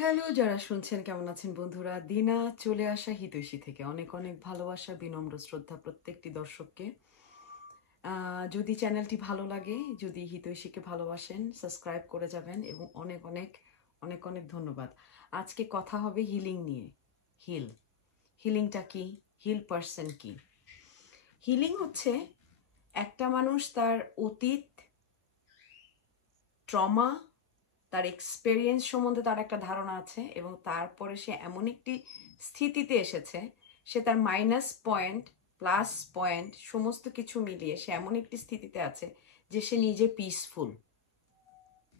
Hello, যারা শুনছেন কেমন আছেন বন্ধুরা? দিনা চলে আসা হিতৈষী থেকে অনেক অনেক ভালোবাসা, বিনম্র শ্রদ্ধা প্রত্যেকটি দর্শককে। যদি চ্যানেলটি ভালো লাগে, যদি হিতৈষীকে ভালোবাসেন, সাবস্ক্রাইব করে যাবেন এবং অনেক অনেক অনেক অনেক ধন্যবাদ। আজকে কথা হবে হিলিং নিয়ে। হিলিংটা কি? হিল পার্সন কি? হিলিং হচ্ছে একটা মানুষ তার অতীত ট্রমা, তার এক্সপেরিয়েন্স সম্বন্ধে তার একটা ধারণা আছে এবং তারপরে সে এমন একটি স্থিতিতে এসেছে, সে তার মাইনাস পয়েন্ট প্লাস পয়েন্ট সমস্ত কিছু মিলিয়ে সে এমন একটি স্থিতিতে আছে যে সে নিজে পিসফুল,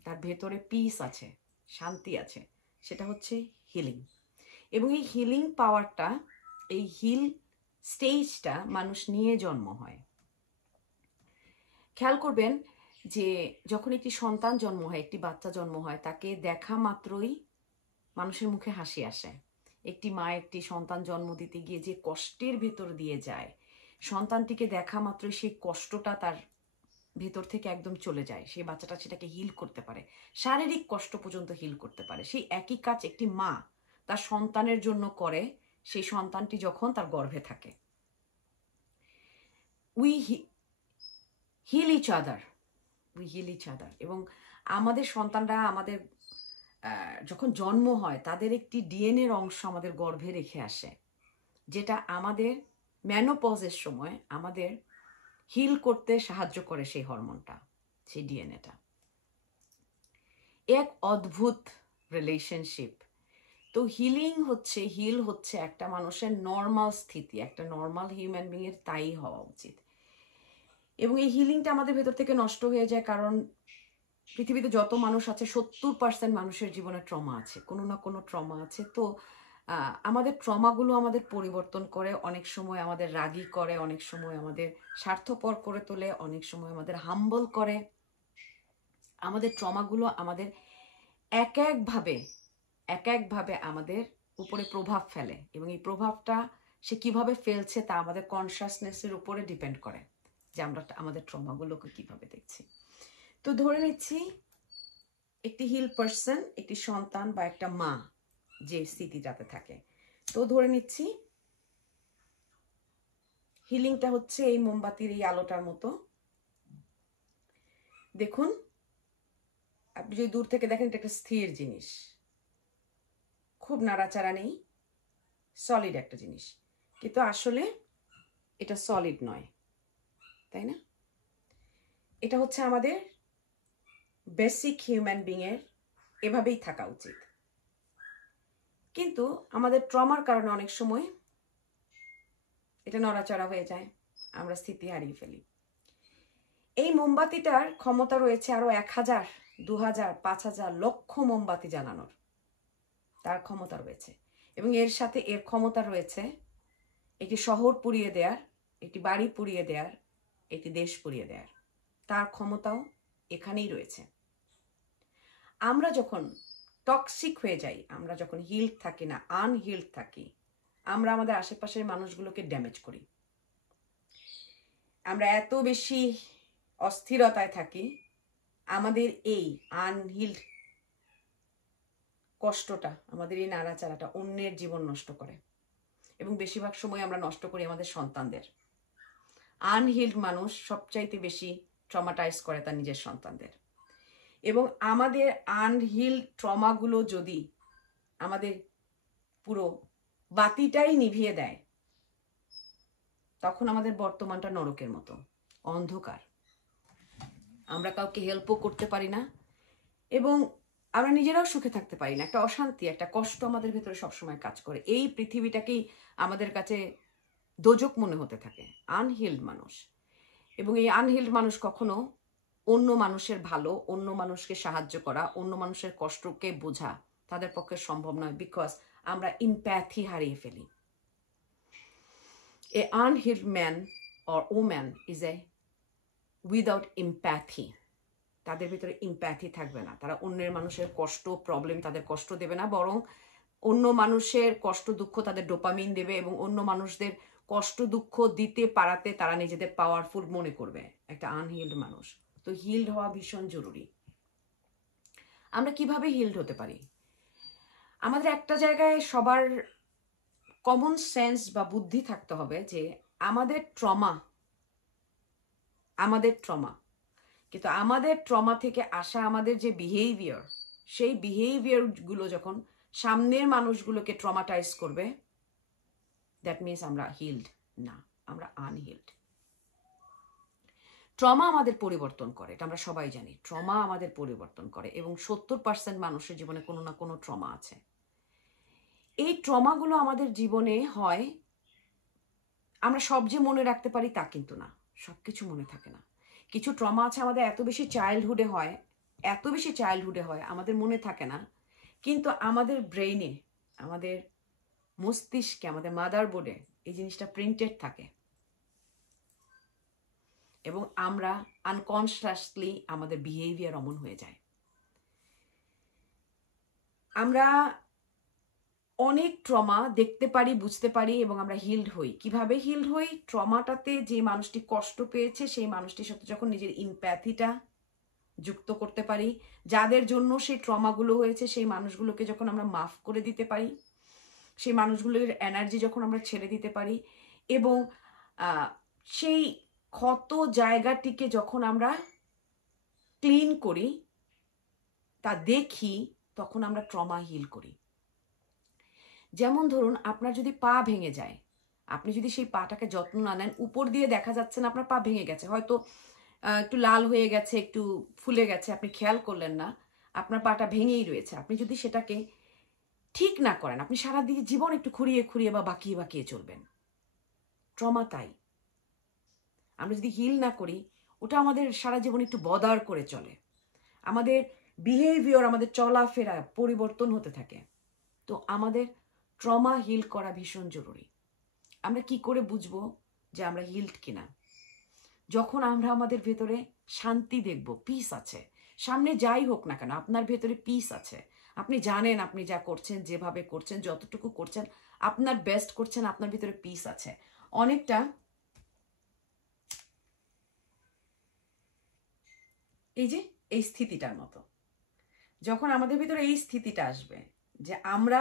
তার ভেতরে পিস আছে, শান্তি আছে। সেটা হচ্ছে হিলিং। এবং এই হিলিং পাওয়ারটা, এই হিল স্টেজটা মানুষ নিয়ে জন্ম হয়। খেয়াল করবেন যে যখন একটি সন্তান জন্ম হয়, একটি বাচ্চা জন্ম হয়, তাকে দেখা মাত্রই মানুষের মুখে হাসি আসে। একটি মা একটি সন্তান জন্ম দিতে গিয়ে যে কষ্টের ভেতর দিয়ে যায়, সন্তানটিকে দেখা মাত্রই সেই কষ্টটা তার ভেতর থেকে একদম চলে যায়। সেই বাচ্চাটা সেটাকে হিল করতে পারে, শারীরিক কষ্ট পর্যন্ত হিল করতে পারে। সেই একই কাজ একটি মা তার সন্তানের জন্য করে সেই সন্তানটি যখন তার গর্ভে থাকে। উই হিল ইচ আদার, এবং আমাদের সন্তানরা আমাদের যখন জন্ম হয় তাদের একটি ডিএনএর অংশ আমাদের গর্ভে রেখে আসে, যেটা আমাদের ম্যানোপজের সময় আমাদের হিল করতে সাহায্য করে। সেই হরমোনটা, সেই ডিএনএটা এক অদ্ভুত রিলেশনশিপ। তো হিল হচ্ছে একটা মানুষের নর্মাল স্থিতি, একটা নর্মাল হিউম্যান বিংয়ের তাই হওয়া উচিত। এবং এই হিলিংটা আমাদের ভেতর থেকে নষ্ট হয়ে যায় কারণ পৃথিবীতে যত মানুষ আছে 70% মানুষের জীবনে ট্রমা আছে, কোনো না কোনো ট্রমা আছে। তো আমাদের ট্রমাগুলো আমাদের পরিবর্তন করে, অনেক সময় আমাদের রাগী করে, অনেক সময় আমাদের স্বার্থপর করে তোলে, অনেক সময় আমাদের হাম্বল করে। আমাদের ট্রমাগুলো আমাদের এক একভাবে আমাদের উপরে প্রভাব ফেলে এবং এই প্রভাবটা সে কিভাবে ফেলছে তা আমাদের কনসাসনেসের উপরে ডিপেন্ড করে যে আমরা আমাদের ট্রমাগুলোকে কিভাবে দেখছি। তো ধরে নিচ্ছি একটি হিল পার্সন, একটি সন্তান বা একটা মা যে স্থিতিটাতে থাকে। তো ধরে নিচ্ছি হিলিংটা হচ্ছে এই মোমবাতির এই আলোটার মতো। দেখুন, আপনি যদি দূর থেকে দেখেন, এটা একটা স্থির জিনিস, খুব নাড়াচাড়া নেই, সলিড একটা জিনিস। কিন্তু আসলে এটা সলিড নয়, তাই না? এটা হচ্ছে আমাদের বেসিক হিউম্যান বিংয়ের এভাবেই থাকা উচিত। কিন্তু আমাদের ট্রমার কারণে অনেক সময় এটা নড়াচড়া হয়ে যায়, আমরা স্থিতি হারিয়ে ফেলি। এই মোমবাতিটার ক্ষমতা রয়েছে আরো 1000, 2000, 5000 লক্ষ মোমবাতি জ্বালানোর, তার ক্ষমতা রয়েছে। এবং এর সাথে এর ক্ষমতা রয়েছে একটি শহর পুড়িয়ে দেওয়ার, একটি বাড়ি পুড়িয়ে দেওয়ার, একটি দেশ পুড়িয়ে দেওয়ার। তার ক্ষমতাও এখানেই রয়েছে। আমরা যখন টক্সিক হয়ে যাই, আমরা যখন হিল্ড থাকি না, আনহিল্ড থাকি, আমরা আমাদের আশেপাশের মানুষগুলোকে ড্যামেজ করি। আমরা এত বেশি অস্থিরতায় থাকি, আমাদের এই আনহিল্ড কষ্টটা, আমাদের এই নাড়াচাড়াটা অন্যের জীবন নষ্ট করে এবং বেশিরভাগ সময় আমরা নষ্ট করি আমাদের সন্তানদের। আনহিল্ড মানুষ সবচাইতে বেশি ট্রমাটাইজ করে তার নিজের সন্তানদের। এবং আমাদের আনহিল্ড ট্রমাগুলো যদি আমাদের পুরো বাতিটাই নিভিয়ে দেয়, তখন আমাদের বর্তমানটা নরকের মতো অন্ধকার। আমরা কাউকে হেল্পও করতে পারি না এবং আমরা নিজেরাও সুখে থাকতে পারি না। একটা অশান্তি, একটা কষ্ট আমাদের ভেতরে সবসময় কাজ করে। এই পৃথিবীটাকেই আমাদের কাছে দোজক মনে হতে থাকে আনহিল্ড মানুষ। এবং এই আনহিল্ড মানুষ কখনো অন্য মানুষের ভালো, অন্য মানুষকে সাহায্য করা, অন্য মানুষের কষ্টকে বোঝা তাদের পক্ষে সম্ভব নয়, বিকজ আমরা ইম্প্যাথি হারিয়ে ফেলি। A unhealed man or woman is a without empathy. তাদের ভিতরে এমপ্যাথি থাকবে না, তারা অন্যের মানুষের কষ্ট, প্রবলেম তাদের কষ্ট দেবে না, বরং অন্য মানুষের কষ্ট দুঃখ তাদের ডোপামিন দেবে এবং অন্য মানুষদের কষ্ট দুঃখ দিতে পারাতে তারা নিজেদের পাওয়ারফুল মনে করবে, একটা আনহিল্ড মানুষ। তো হিল্ড হওয়া ভীষণ জরুরি। আমরা কিভাবে হিল্ড হতে পারি? আমাদের একটা জায়গায় সবার কমন সেন্স বা বুদ্ধি থাকতে হবে যে আমাদের ট্রমা কিন্তু আমাদের ট্রমা থেকে আসা আমাদের যে বিহেভিয়ার, সেই বিহেভিয়ারগুলো যখন সামনের মানুষগুলোকে ট্রমাটাইজ করবে, দ্যাট মিনস আমরা হিলড না, আমরা আনহিলড। ট্রমা আমাদের পরিবর্তন করে, এটা আমরা সবাই জানি। ট্রমা আমাদের পরিবর্তন করে এবং 70% মানুষের জীবনে কোনো না কোনো ট্রমা আছে। এই ট্রমাগুলো আমাদের জীবনে হয়, আমরা সব যে মনে রাখতে পারি তা কিন্তু না, সব কিছু মনে থাকে না। কিছু ট্রমা আছে আমাদের এত বেশি চাইল্ডহুডে হয় আমাদের মনে থাকে না, কিন্তু আমাদের ব্রেইনে, আমাদের মস্তিষ্কে, আমাদের মাদারবোর্ডে এই জিনিসটা প্রিন্টেড থাকে এবং আমরা আনকনসিয়াসলি আমাদের বিহেভিয়ার অমন হয়ে যায়। আমরা অনেক ট্রমা দেখতে পারি, বুঝতে পারি এবং আমরা হিলড হই। কিভাবে হিলড হই? ট্রমাটাতে যে মানুষটি কষ্ট পেয়েছে সেই মানুষটির সাথে যখন নিজের ইমপ্যাথিটা যুক্ত করতে পারি, যাদের জন্য সেই ট্রমাগুলো হয়েছে সেই মানুষগুলোকে যখন আমরা মাফ করে দিতে পারি, সেই মানুষগুলোর এনার্জি যখন আমরা ছেড়ে দিতে পারি এবং সেই ক্ষত জায়গাটিকে যখন আমরা ক্লিন করি, তা দেখি, তখন আমরা ট্রমা হিল করি। যেমন ধরুন, আপনার যদি পা ভেঙে যায়, আপনি যদি সেই পাটাকে যত্ন না নেন, উপর দিয়ে দেখা যাচ্ছে না আপনার পা ভেঙে গেছে, হয়তো একটু লাল হয়ে গেছে, একটু ফুলে গেছে, আপনি খেয়াল করলেন না, আপনার পাটা ভেঙেই রয়েছে। আপনি যদি সেটাকে ঠিক না করেন, আপনি সারা দিয়ে জীবন একটু খুঁড়িয়ে খুঁড়িয়ে বা বাঁকিয়ে বাঁকিয়ে চলবেন। ট্রমা তাই, আমরা যদি হিল না করি, ওটা আমাদের সারা জীবন একটু বদার করে চলে। আমাদের বিহেভিয়ার, আমাদের চলাফেরা পরিবর্তন হতে থাকে। তো আমাদের ট্রমা হিল করা ভীষণ জরুরি। আমরা কি করে বুঝবো যে আমরা হিলড কিনা? যখন আমরা আমাদের ভেতরে শান্তি দেখব, পিস আছে, সামনে যাই হোক না কেন আপনার ভেতরে পিস আছে, আপনি জানেন আপনি যা করছেন, যেভাবে করছেন, যতটুকু করছেন, আপনার বেস্ট করছেন, আপনার ভিতরে পিস আছে। অনেকটা এই যে এই স্থিতিটার মতো, যখন আমাদের ভিতরে এই স্থিতিটা আসবে যে আমরা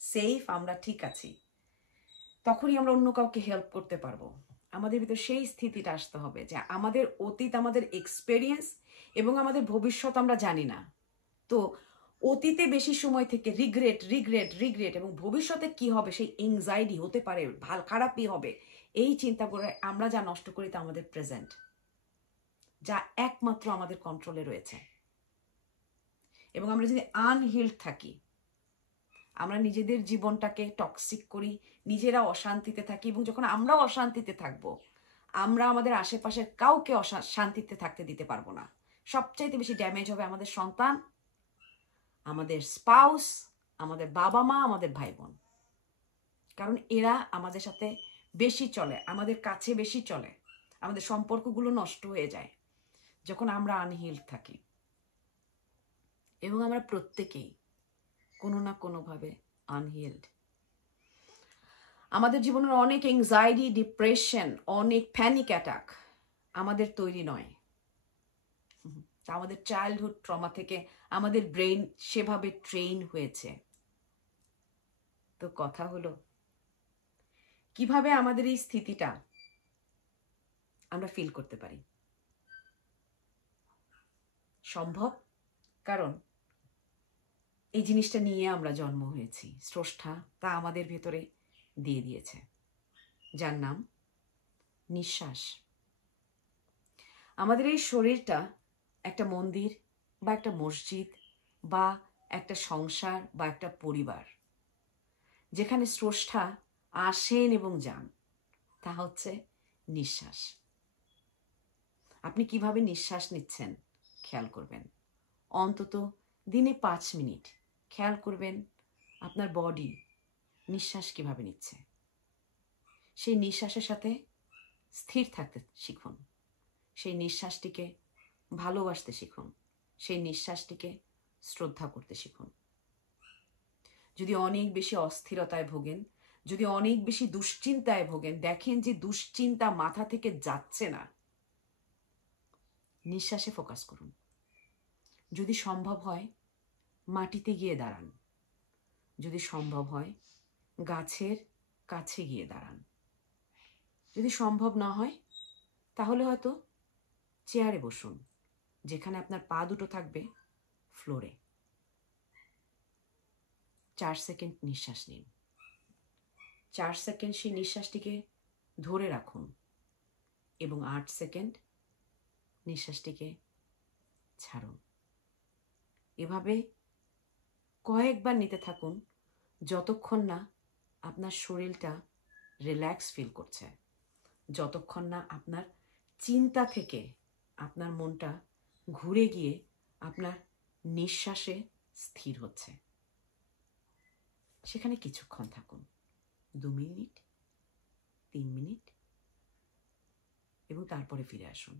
সেফ, আমরা ঠিক আছি, তখনই আমরা অন্য কাউকে হেল্প করতে পারবো। আমাদের ভিতরে সেই স্থিতিটা আসতে হবে যে আমাদের অতীত, আমাদের এক্সপেরিয়েন্স এবং আমাদের ভবিষ্যৎ আমরা জানি না। তো অতীতে বেশি সময় থেকে রিগ্রেট রিগ্রেট রিগ্রেট এবং ভবিষ্যতে কি হবে সেই এংজাইটি হতে পারে, ভালো খারাপই হবে, এই চিন্তা করে আমরা যা নষ্ট করি তা আমাদের প্রেজেন্ট, যা একমাত্র আমাদের কন্ট্রোলে রয়েছে। এবং আমরা যদি আনহিলড থাকি, আমরা নিজেদের জীবনটাকে টক্সিক করি, নিজেরা অশান্তিতে থাকি, এবং যখন আমরা অশান্তিতে থাকবো, আমরা আমাদের আশেপাশের কাউকে শান্তিতে থাকতে দিতে পারবো না। সবচাইতে বেশি ড্যামেজ হবে আমাদের সন্তান, আমাদের স্পাউস, আমাদের বাবা মা, আমাদের ভাই বোন। কারণ এরা আমাদের সাথে বেশি চলে, আমাদের কাছে বেশি চলে, আমাদের সম্পর্কগুলো নষ্ট হয়ে যায় যখন আমরা আনহিলড থাকি। এবং আমরা প্রত্যেকেই কোনো না কোনোভাবে আনহিলড। আমাদের জীবনের অনেক এংজাইটি, ডিপ্রেশন, অনেক প্যানিক অ্যাটাক আমাদের তৈরি নয়, আমাদের চাইল্ডহুড ট্রমা থেকে আমাদের ব্রেন সেভাবে ট্রেন হয়েছে। তো কথা হলো, কিভাবে আমাদের এই স্থিতিটা আমরা ফিল করতে পারি? সম্ভব, কারণ এই জিনিসটা নিয়ে আমরা জন্ম হয়েছি, স্রষ্টা তা আমাদের ভেতরে দিয়ে দিয়েছে, যার নাম নিঃশ্বাস। আমাদের এই শরীরটা একটা মন্দির বা একটা মসজিদ বা একটা সংসার বা একটা পরিবার, যেখানে স্রষ্টা আসেন এবং যান, তা হচ্ছে নিঃশ্বাস। আপনি কিভাবে নিঃশ্বাস নিচ্ছেন খেয়াল করবেন, অন্তত দিনে 5 মিনিট খেয়াল করবেন আপনার বডি নিঃশ্বাস কিভাবে নিচ্ছে। সেই নিঃশ্বাসের সাথে স্থির থাকতে শিখুন, সেই নিঃশ্বাসটিকে ভালোবাসতে শিখুন, সেই নিঃশ্বাসটিকে শ্রদ্ধা করতে শিখুন। যদি অনেক বেশি অস্থিরতায় ভোগেন, যদি অনেক বেশি দুশ্চিন্তায় ভোগেন, দেখেন যে দুশ্চিন্তা মাথা থেকে যাচ্ছে না, নিঃশ্বাসে ফোকাস করুন। যদি সম্ভব হয় মাটিতে গিয়ে দাঁড়ান, যদি সম্ভব হয় গাছের কাছে গিয়ে দাঁড়ান। যদি সম্ভব না হয় তাহলে হয়তো চেয়ারে বসুন, যেখানে আপনার পা দুটো থাকবে ফ্লোরে। 4 সেকেন্ড নিঃশ্বাস নিন। 4 সেকেন্ড সেই নিঃশ্বাসটিকে ধরে রাখুন এবং 8 সেকেন্ড নিঃশ্বাসটিকে ছাড়ুন। এভাবে কয়েকবার নিতে থাকুন যতক্ষণ না আপনার শরীরটা রিল্যাক্স ফিল করছে, যতক্ষণ না আপনার চিন্তা থেকে আপনার মনটা ঘুরে গিয়ে আপনার নিঃশ্বাসে স্থির হচ্ছে। সেখানে কিছুক্ষণ থাকুন, 2 মিনিট, 3 মিনিট, এবং তারপরে ফিরে আসুন।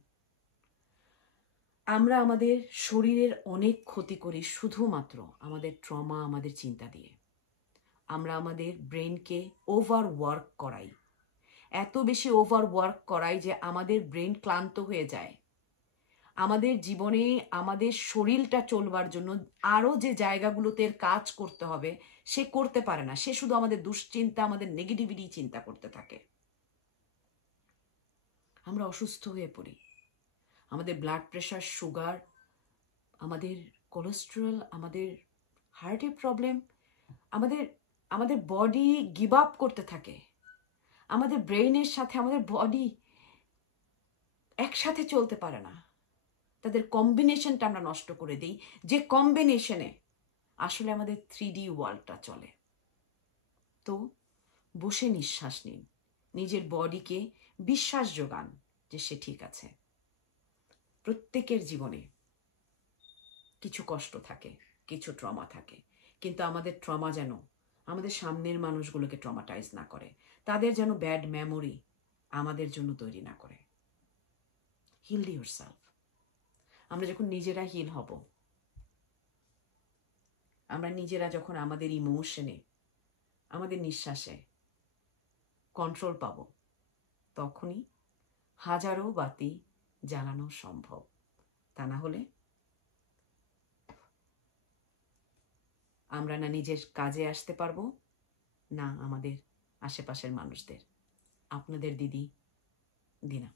আমরা আমাদের শরীরের অনেক ক্ষতি করি শুধুমাত্র আমাদের ট্রমা, আমাদের চিন্তা দিয়ে। আমরা আমাদের ব্রেনকে ওভার ওয়ার্ক করাই, এত বেশি ওভার ওয়ার্ক করাই যে আমাদের ব্রেন ক্লান্ত হয়ে যায়। আমাদের জীবনে আমাদের শরীরটা চলবার জন্য আরও যে জায়গাগুলোতে কাজ করতে হবে সে করতে পারে না। সে শুধু আমাদের দুশ্চিন্তা, আমাদের নেগেটিভিটি চিন্তা করতে থাকে। আমরা অসুস্থ হয়ে পড়ি। আমাদের ব্লাড প্রেশার, সুগার, আমাদের কোলেস্টেরল, আমাদের হার্টের প্রবলেম, আমাদের বডি গিভ আপ করতে থাকে। আমাদের ব্রেইনের সাথে আমাদের বডি একসাথে চলতে পারে না। তাদের কম্বিনেশনটা আমরা নষ্ট করে দিই, যে কম্বিনেশনে আসলে আমাদের 3D ওয়ার্ল্ডটা চলে। তো বসে নিঃশ্বাস নিন, নিজের বডিকে বিশ্বাস যোগান যে সে ঠিক আছে। প্রত্যেকের জীবনে কিছু কষ্ট থাকে, কিছু ট্রমা থাকে, কিন্তু আমাদের ট্রমা যেন আমাদের সামনের মানুষগুলোকে ট্রমাটাইজ না করে, তাদের যেন ব্যাড মেমোরি আমাদের জন্য তৈরি না করে। Heal yourself. আমরা যখন নিজেরা হিল হব, আমরা নিজেরা যখন আমাদের ইমোশনে, আমাদের নিঃশ্বাসে কন্ট্রোল পাব, তখনই হাজারো বাতি জ্বালানো সম্ভব। তা না হলে আমরা না নিজের কাজে আসতে পারবো, না আমাদের আশেপাশের মানুষদের। আপনাদের দিদি দিনা।